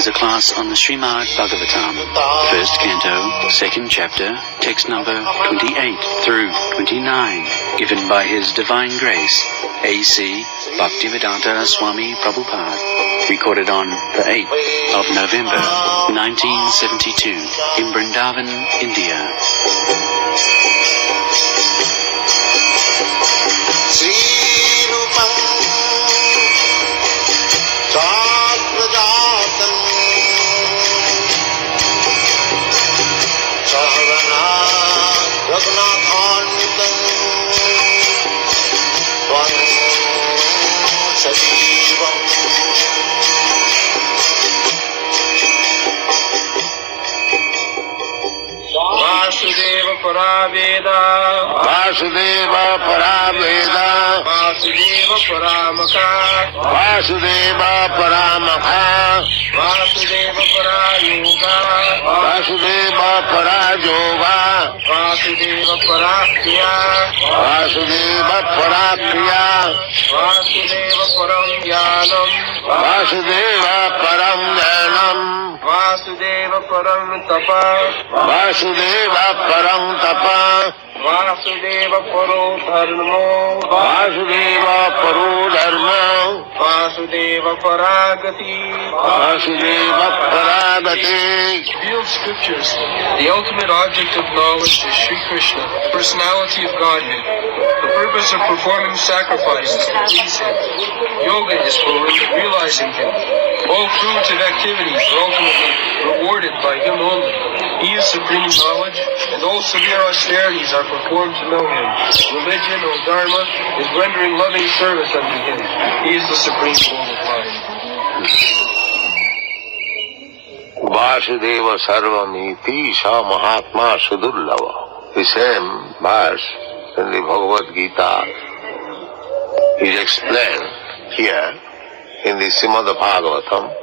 is a class on the Srimad Bhagavatam, first canto, second chapter, text number 28 through 29, given by His Divine Grace, A.C. Bhaktivedanta Swami Prabhupada, recorded on the 8th of November, 1972, in Vrindavan, India. Vasudeva Paraveda, Vasudeva Paraveda, Vasudeva Paramaka, Vasudeva Paramaka, Vasudeva Parayuga, Vasudeva Parajoga, Vasudeva Parakriya, Vasudeva Parakriya, Vasudeva Param Jnanam, Vasudeva Param Jnanam, Vasudeva Param Tapa, Vasudeva Param Tapa, Vasudeva Paro Dharmo, Vasudeva Paro Dharma, Vasudeva Paragati. Vasudeva Paragati. Revealed scriptures. The ultimate object of knowledge is Sri Krishna, the personality of Godhead. The purpose of performing sacrifices to please Him. Yoga is for realizing Him. All fruitive activities are ultimately rewarded by Him only. He is supreme knowledge, and all severe austerities are performed to know Him. Religion or Dharma is rendering loving service unto Him. He is the supreme goal of life. Vasudeva Sarvamiti Sa Mahatma Sudurlava. The same verse in the Bhagavad Gita is explained here in the Srimad Bhagavatam.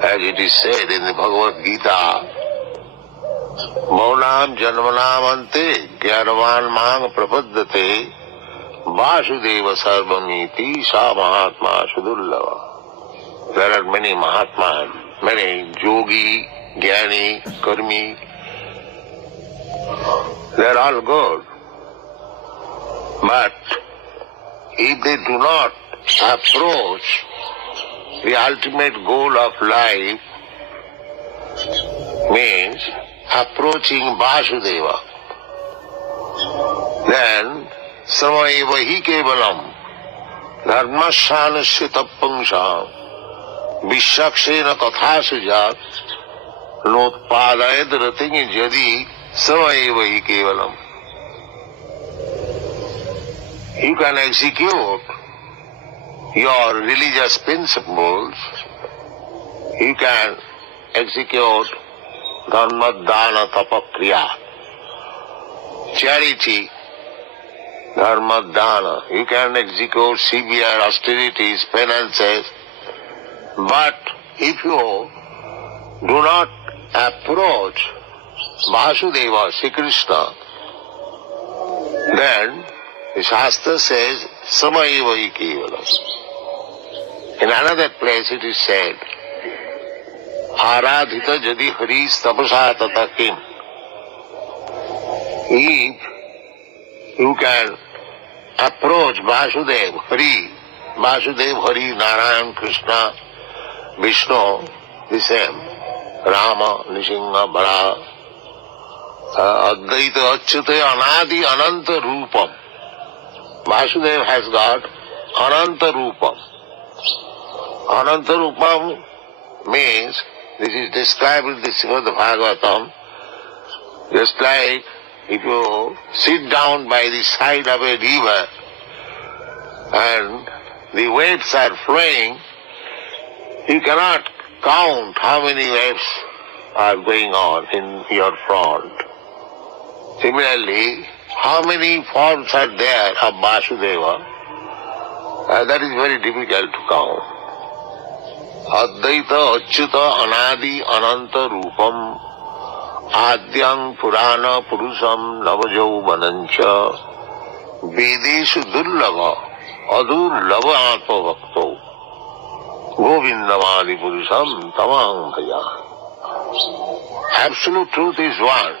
As it is said in the Bhagavad Gita, Maunam Janmanam Ante Gyanavan Mang Prapaddate Vasudeva Sarvamiti Sa Mahatma Sudurlava. There are many Mahatmas, many Yogi, Jnani, Karmi. They are all good. But if they do not approach the ultimate goal of life, means approaching Vasudeva, then Samaeva hi kevalam dharmasyanasya tappangsam Vishakshena katha sujat notpadayad rating jadi Samaeva hi kevalam. You can execute your religious principles, you can execute dharma, dana, tapa, kriya, charity, dharma, dana, you can execute severe austerities, penances, but if you do not approach Vasudeva, Sri Krishna, then the Shastra says, Samaeva hi kevalam. In another place it is said, Aradhita jadi haris tapasa tata kim. If you can approach Vasudev, Hari, Narayan, Krishna, Vishnu, the same, Rama, Nishinga, Bara, Advaita, Achyuta, Anadi, Ananta Rupam. Vasudeva has got Ananta Rupam. Ananta Rupam means, this is described in the Srimad Bhagavatam, just like if you sit down by the side of a river and the waves are flowing, you cannot count how many waves are going on in your front. Similarly, how many forms are there of Vasudeva? That is very difficult to count. Advaita, Achyuta, Anadi, Ananta Rupam, Adyang Purana Purusam Navajauvanancha, Vedeshu Durlava, Adurlava Atmavakto. Govindamadi Purusham Tamang Bhaja. Absolute truth is one.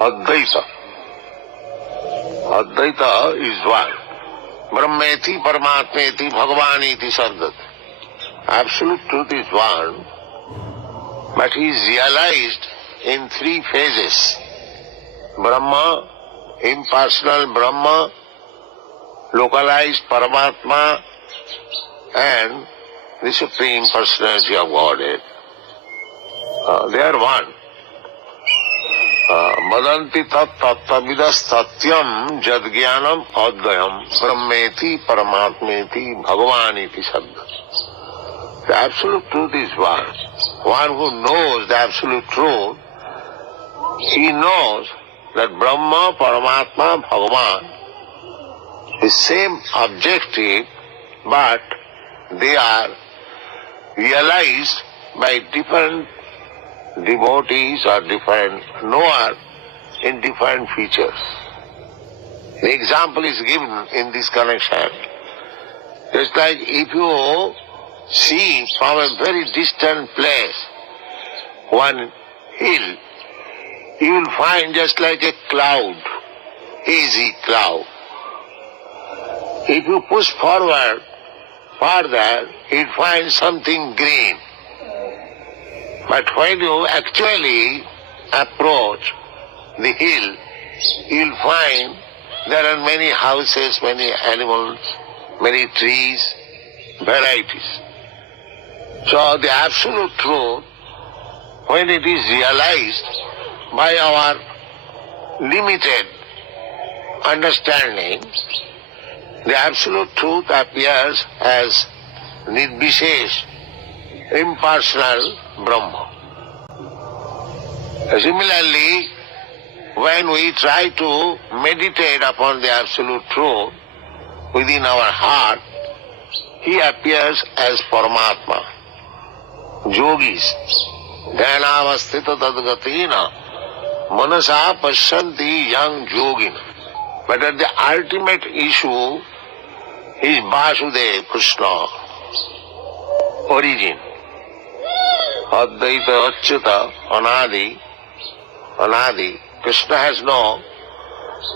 Advaita. Advaita is one. Brahmeti Paramatmeti Bhagavaniti Sabdat. Absolute truth is one, but he is realized in three phases. Brahma, impersonal Brahma, localized Paramatma, and the Supreme Personality of Godhead. They are one. Vadanti tat tattavidas tatyam jadgyanam advayam brahmeti paramatmeti bhagavaniti sabda. The absolute truth is one. One who knows the absolute truth, he knows that Brahma, Paramatma, Bhagavan is same objective, but they are realized by different devotees or different knower in different features. The example is given in this connection. Just like if you see from a very distant place one hill, you will find just like a cloud, hazy cloud. If you push forward further, you will find something green. But when you actually approach the hill, you will find there are many houses, many animals, many trees, varieties. So the absolute truth, when it is realized by our limited understanding, the absolute truth appears as Nirvishesh, impersonal Brahma. Similarly, when we try to meditate upon the absolute truth within our heart, he appears as Paramatma. Yogis, dhanavastita tadgatina, manasa pasyanti yang yogina. But at the ultimate issue is Vasudev, Krishna, origin. Advaita Achyuta, Anadi. Krishna has no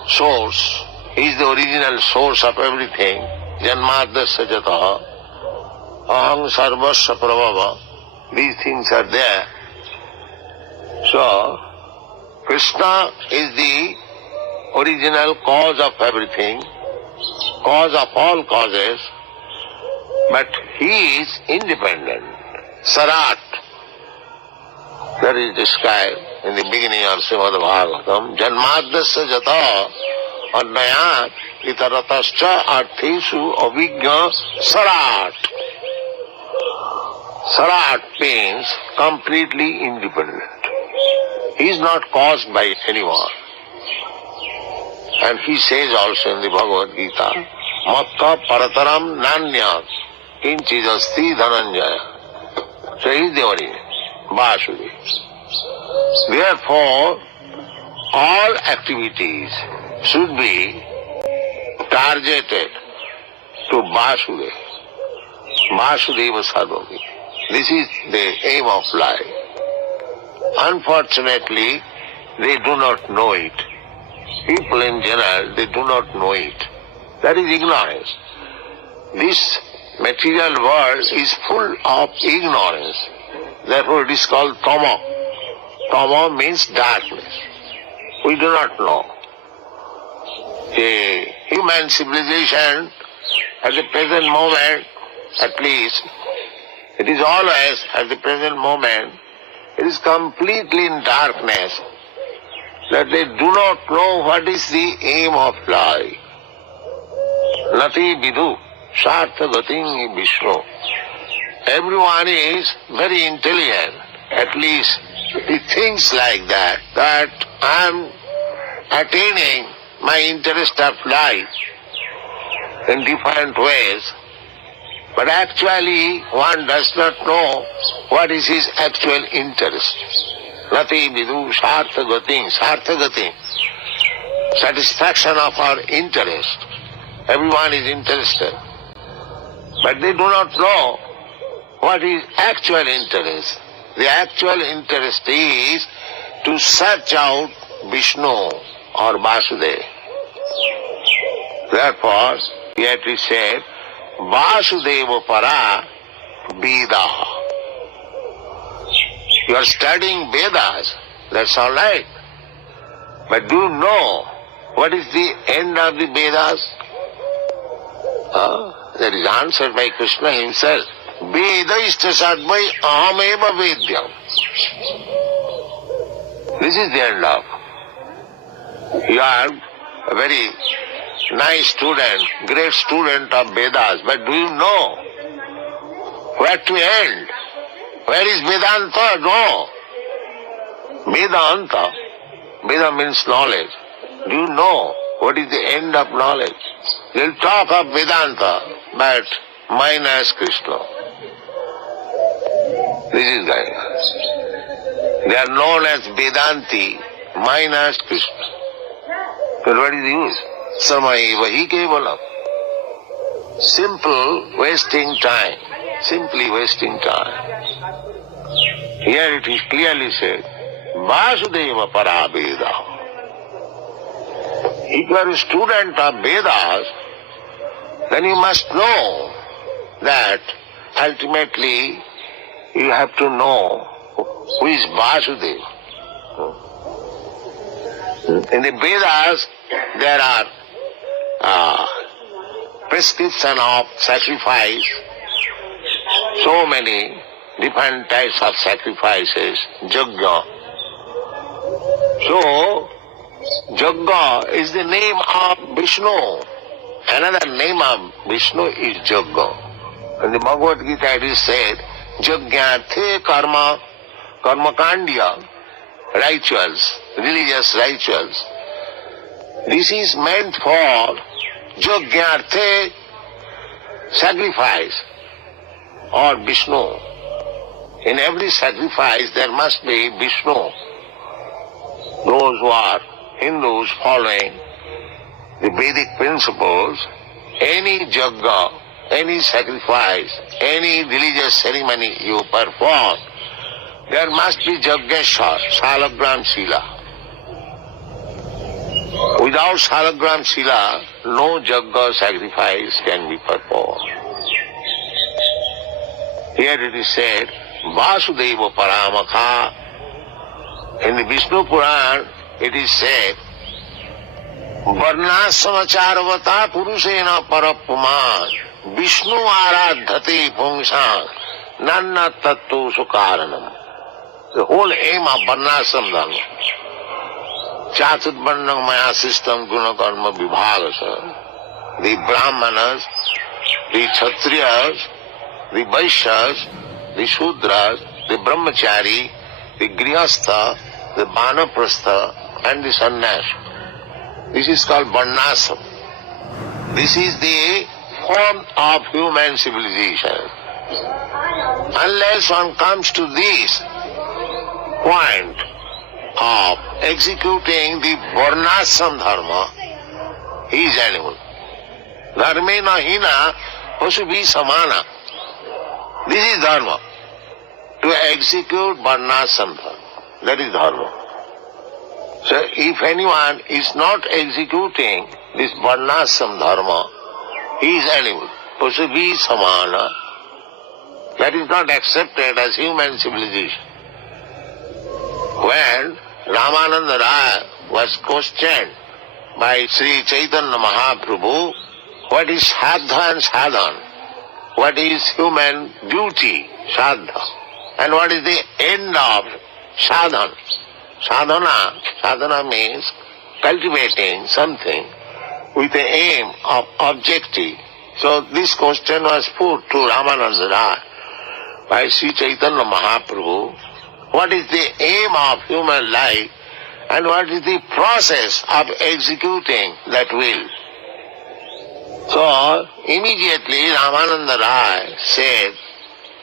source. He is the original source of everything. Janmadasya jataha, aham sarvasya prabhava. These things are there. So, Krishna is the original cause of everything, cause of all causes, but he is independent. Sarat, that is described in the beginning of Srimad Bhagavatam. Janmadasya jata adnayat itaratascha arthesu avijna sarat. Sarat means completely independent. He is not caused by anyone. And he says also in the Bhagavad Gita, Matta parataram nanyat kinchidasti dhananjaya. So he is the origin, Vasudeva. Therefore, all activities should be targeted to Vasudeva. Vasudeva Sadhvi. This is the aim of life. Unfortunately, they do not know it. People in general, they do not know it. That is ignorance. This material world is full of ignorance. Therefore it is called tama. Tama means darkness. We do not know. The human civilization at the present moment, at least, it is always at the present moment, it is completely in darkness, that they do not know what is the aim of life. Nati vidu sartha gating vishnu. Everyone is very intelligent, at least he thinks like that I am attaining my interest of life in different ways. But actually one does not know what is his actual interest. Nati vidu sartha gating, satisfaction of our interest. Everyone is interested. But they do not know what is actual interest. The actual interest is to search out Vishnu or Vasudeva. Therefore, here it is said, Vasudeva para Vedaha. You are studying Vedas, that's all right. But do you know what is the end of the Vedas? That is answered by Krishna himself. Veda ishtasadvai ahameva vedyam. This is the end of. You are a very nice student, great student of Vedas, but do you know where to end? Where is Vedanta? No. Vedanta. Veda means knowledge. Do you know what is the end of knowledge? They'll talk of Vedanta, but minus Krishna. This is the They are known as Vedanti, minus Krishna. But what is the use? Samaiva hi kevalam. Simple wasting time. Simply wasting time. Here it is clearly said, Vasudeva para Vedaha. If you are a student of Vedas, then you must know that ultimately you have to know who is Vasudeva. In the Vedas, there are prescription of sacrifice, so many different types of sacrifices, yajna. So, yajna is the name of Vishnu. Another name of Vishnu is yajna. In the Bhagavad Gita it is said, yajnathe karma, karmakandya, rituals, religious rituals. This is meant for yajnathe, sacrifice, or Vishnu. In every sacrifice there must be Vishnu. Those who are Hindus following the Vedic principles, any yajna, any sacrifice, any religious ceremony you perform, there must be yajneshwar, salagram sila. Without salagram sila, no yajna sacrifice can be performed. Here it is said, Vasudeva Paramakha. In the Vishnu Puran, it is said, Varnasamacharvata Purusena Parapuman Vishnu Aradhate Pungshan Nanna Tattu Sukaranam. The whole aim of Varnasam Dharma. Chatud Varnam Maya system Gunakarma Vibhagasa. The Brahmanas, the Kshatriyas, the Vaishyas, the Shudras, the Brahmachari, the Grihastha, the Vanaprastha and the Sannyas. This is called Varnasam. This is the form of human civilization. Unless one comes to this point of executing the Varnasam Dharma, he is animal. Dharmena hina pasubhi samana. This is dharma. To execute Varnasam Dharma. That is dharma. So if anyone is not executing this Varnasam Dharma, he is animal. Pasubhi samana. That is not accepted as human civilization. When Ramananda Raya was questioned by Sri Chaitanya Mahaprabhu, what is sadha and sadhan? What is human duty, sadha? And what is the end of sadhan? Sadhana means cultivating something with the aim of objective. So this question was put to Ramananda Raya by Sri Chaitanya Mahaprabhu. What is the aim of human life and what is the process of executing that will? So immediately Ramananda Raya said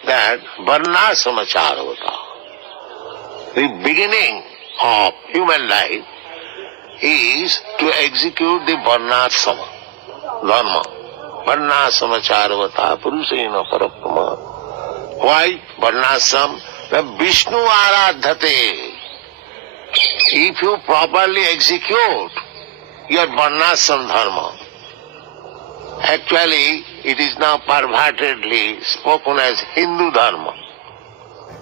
that Varnasamacharvata, the beginning of human life is to execute the Varnasama Dharma. varnasamacharvata purusena parapama. Why varnasam? The Vishnu aradhate. If you properly execute your varnasam dharma, actually it is now pervertedly spoken as Hindu dharma.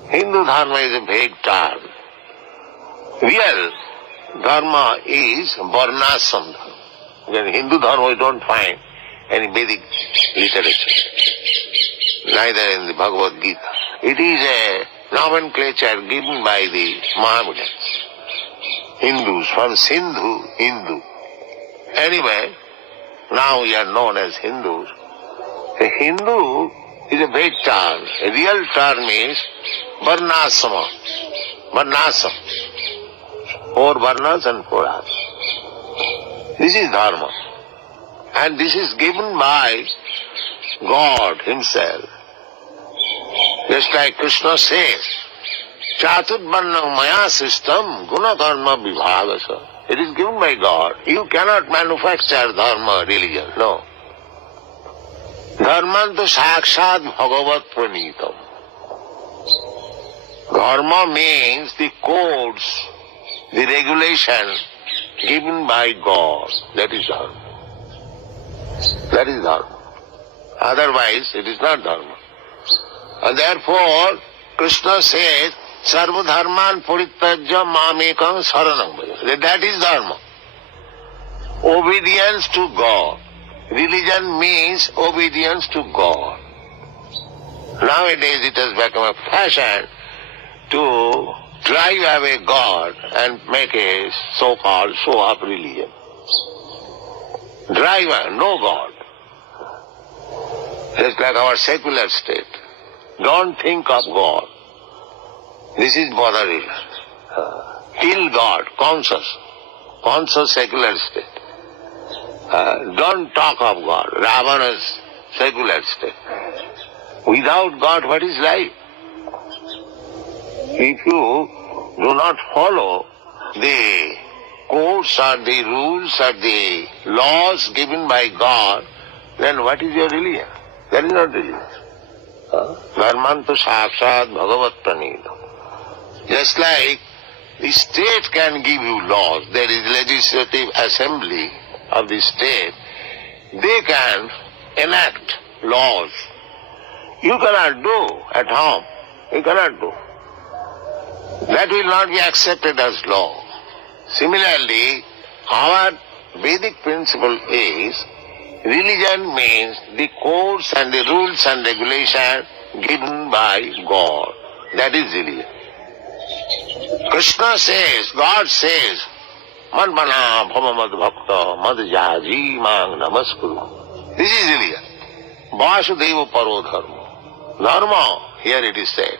Hindu dharma is a vague term. Real dharma is varnasam dharma. In Hindu dharma we don't find any Vedic literature, neither in the Bhagavad Gita. It is a nomenclature given by the Mohammedans, Hindus, from Sindhu, Hindu. Anyway, now we are known as Hindus. A Hindu is a vague term. A real term is varnasama. Varnasam. 4 varnas and 4 asas. This is dharma. And this is given by God Himself. Just like Krishna says, Chaturvarnam maya sistam guna karma vibhagasa. It is given by God. You cannot manufacture dharma, religion. No. Dharmantu sakshat bhagavat pranitam. Dharma means the codes, the regulation given by God. That is dharma. That is dharma. Otherwise, it is not dharma. And therefore, Krishna says, Sarva dharman puritajya mamekam saranam bhaja. That is dharma. Obedience to God. Religion means obedience to God. Nowadays it has become a fashion to drive away God and make a so-called show-off religion. Drive away, no God. Just like our secular state. Don't think of God. This is bothering. Kill God, conscious secular state. Don't talk of God, Ravana's secular state. Without God, what is life? If you do not follow the codes or the rules or the laws given by God, then what is your religion? That is not religion. Dharmantu sakshat bhagavat pranidam. Just like the state can give you laws, there is legislative assembly of the state, they can enact laws. You cannot do at home. You cannot do. That will not be accepted as law. Similarly, our Vedic principle is religion means the codes and the rules and regulations given by God. That is religion. Krishna says, God says, Madmana bhava mad bhakta mad jaji mang namaskuru. This is religion. Vasudeva paro dharma. Dharma, here it is said,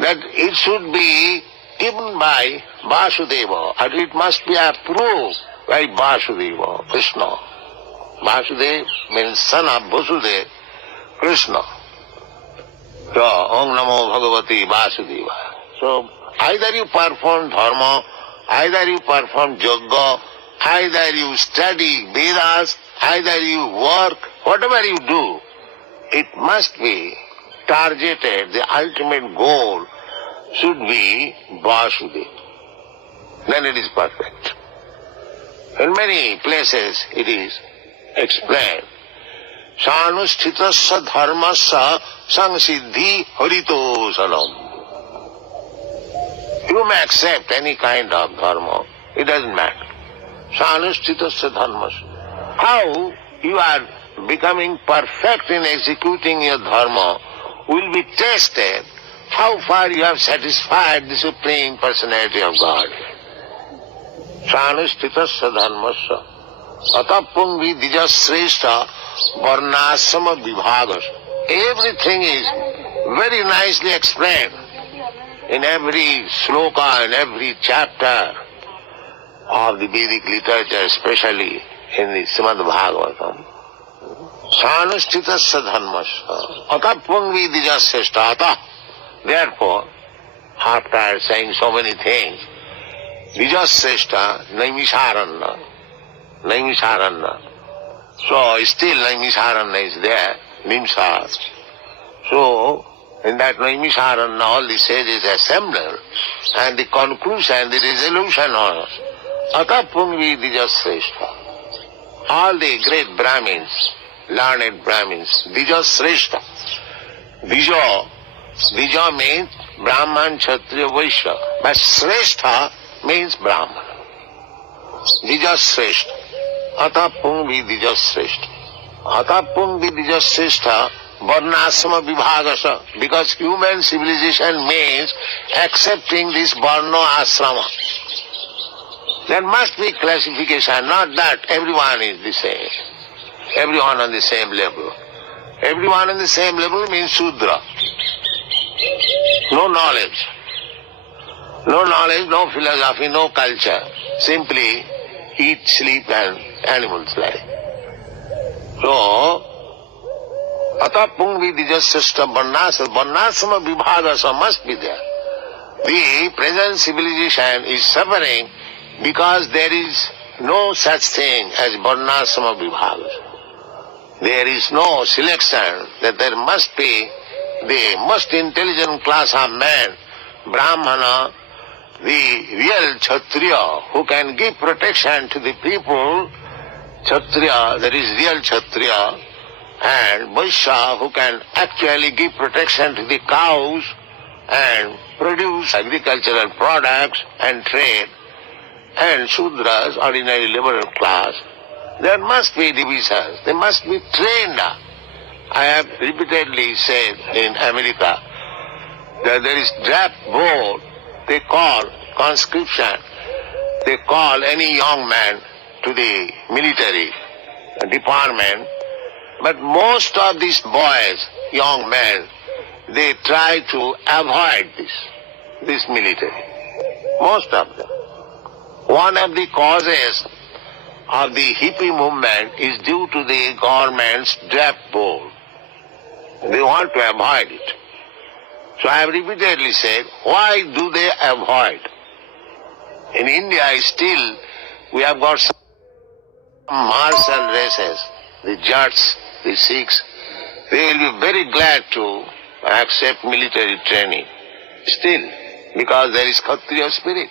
that it should be given by Vasudeva, and it must be approved by Vasudeva, Krishna. Vasudeva means son of Vasudeva, Krishna. So, Om Namo Bhagavati Vasudeva. So, either you perform dharma, either you perform yoga, either you study Vedas, either you work, whatever you do, it must be targeted, the ultimate goal should be Vasudeva. Then it is perfect. In many places it is explained. Sanusthitassa dharmassa samsiddhi haritosanam. You may accept any kind of dharma, it doesn't matter. Sanusthitassa dharmassa. How you are becoming perfect in executing your dharma will be tested how far you have satisfied the Supreme Personality of God. Sanusthitasya dharmasya atapungvi dijasreshta varnasama vibhagas. Everything is very nicely explained in every sloka, in every chapter of the Vedic literature, especially in the Srimad Bhagavatam. Sanusthitasya dharmasya atapungvi dijasreshta atah. Therefore, after saying so many things, Vijasreshta Naimisharanna, So still Naimisharanya is there, Nimsar. So in that Naimisharanya all the sages assembled, and the conclusion, the resolution was Atapungvi Dijasreshta. All the great Brahmins, learned Brahmins, Dijasreshta. Dija means Brahman, Kshatriya, Vaishya. But Sreshta means Brahman. Dijasreshta. Atapungvi Dijasreshta. Atapungvi Dijasreshta Varnasama Vibhagasa. Because human civilization means accepting this Varna Asrama. There must be classification, not that everyone is the same. Everyone on the same level. Everyone on the same level means Shudra. No knowledge. No knowledge, no philosophy, no culture. Simply eat, sleep and animals life. So, Atapungvi Dijasreshta Varnasama Vibhagasa must be there. The present civilization is suffering because there is no such thing as Varnasama Vibhagasa. There is no selection, that there must be the most intelligent class of man, Brahmana, the real Kshatriya, who can give protection to the people, Kshatriya, that is real Kshatriya, and Vaishya, who can actually give protection to the cows and produce agricultural products and trade, and Shudras, ordinary liberal class. There must be divisions, they must be trained. I have repeatedly said in America that there is draft board, they call conscription, they call any young man to the military department, but most of these boys, young men, they try to avoid this military. Most of them. One of the causes of the hippie movement is due to the government's draft board. They want to avoid it. So I have repeatedly said, why do they avoid? In India still we have got some martial races, the Jats, the Sikhs. They will be very glad to accept military training still, because there is Kshatriya spirit.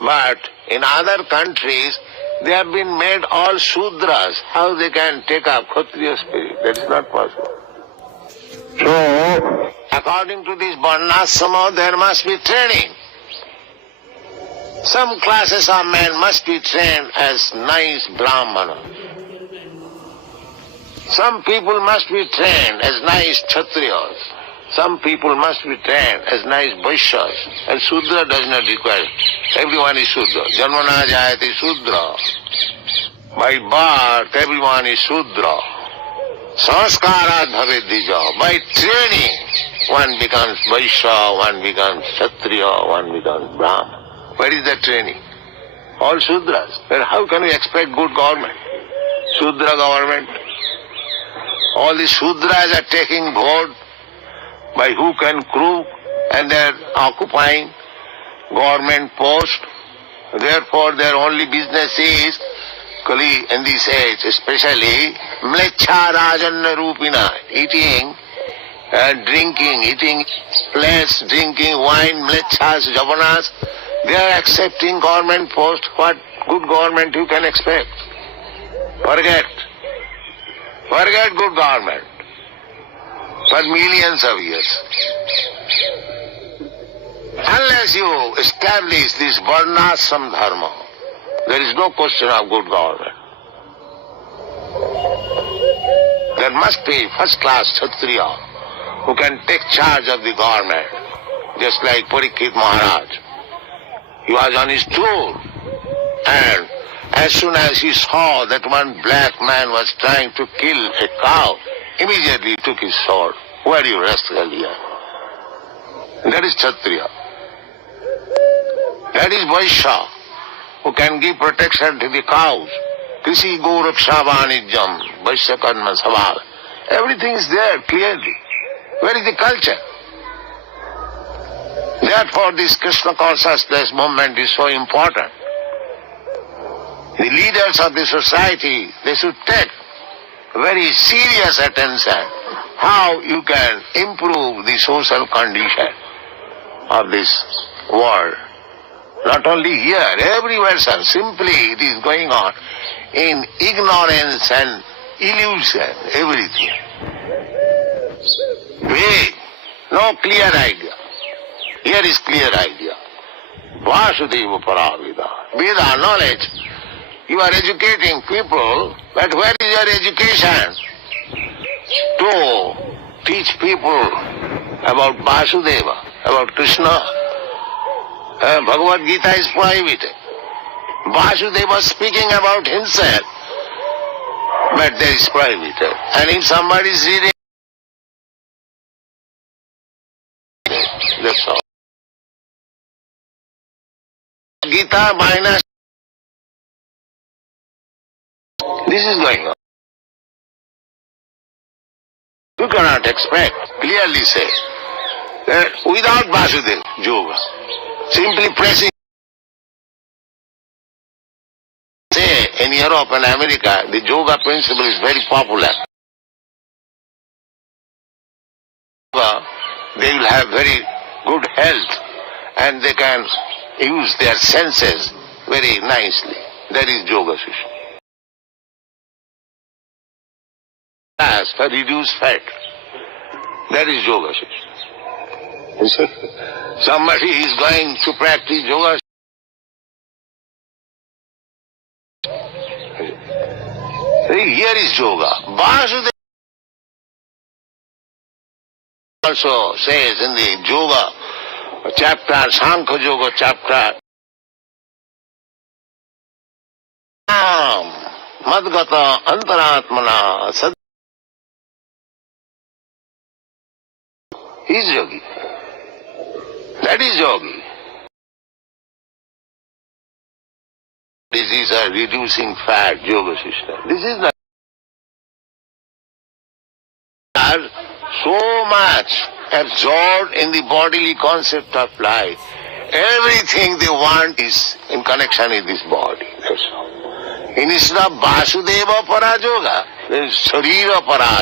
But in other countries, they have been made all Shudras. How they can take up Kshatriya spirit? That is not possible. So, according to this Varnasama, there must be training. Some classes of men must be trained as nice Brahmana. Some people must be trained as nice Kshatriyas. Some people must be trained as nice Vaishyas. And Shudra does not require. Everyone is Shudra. Janmana jayati Shudra. By birth, everyone is Shudra. Sanskarat bhavedija. By training, one becomes Vaishya, one becomes Kshatriya, one becomes Brahman. Where is that training? All Shudras. Then how can we expect good government? Shudra government. All the Shudras are taking vote by hook and crook, and they are occupying government post. Therefore their only business is, in this age especially, mlecha rajanna rupina, eating and drinking, eating flesh, drinking wine, mlechas, javanas. They are accepting government post. What good government you can expect? Forget good government for millions of years. Unless you establish this varnasam dharma, there is no question of good government. There must be first-class Kshatriya who can take charge of the government, just like Parikshit Maharaj. He was on his tour, and as soon as he saw that one black man was trying to kill a cow, immediately took his sword. Where you rascal here? That is Kshatriya. That is Vaishya, who can give protection to the cows. Krisi Goraksha Vanijam, Vaishya Karma Sabha. Everything is there clearly. Where is the culture? Therefore this Krishna consciousness movement is so important. The leaders of the society, they should take very serious attention how you can improve the social condition of this world. Not only here, everywhere, sir. Simply it is going on in ignorance and illusion, everything. Vague, no clear idea. Here is clear idea. Vasudeva Paravida. Veda, knowledge. You are educating people, but where is your education? To teach people about Vasudeva, about Krishna. Bhagavad Gita is prohibited. Vasudeva speaking about himself, but there is prohibited. And if somebody is reading, that's all. Gita minus. This is going on. You cannot expect, clearly say, that without Vasudeva, yoga, simply pressing. Say, in Europe and America, the yoga principle is very popular. They will have very good health and they can use their senses very nicely. That is yoga system. As for reduce fat, that is yoga system. Somebody is going to practice yoga. See, here is yoga. Vasudeva also says in the yoga chapter, Sankhya Yoga chapter, Madgata Antaratmana Sad. He is yogi. That is yogi. This is a reducing fat yoga system. This is not. Are so much absorbed in the bodily concept of life. Everything they want is in connection with this body. That's all. Instead of Vasudeva Parajoga, there is Sharira Parajoga.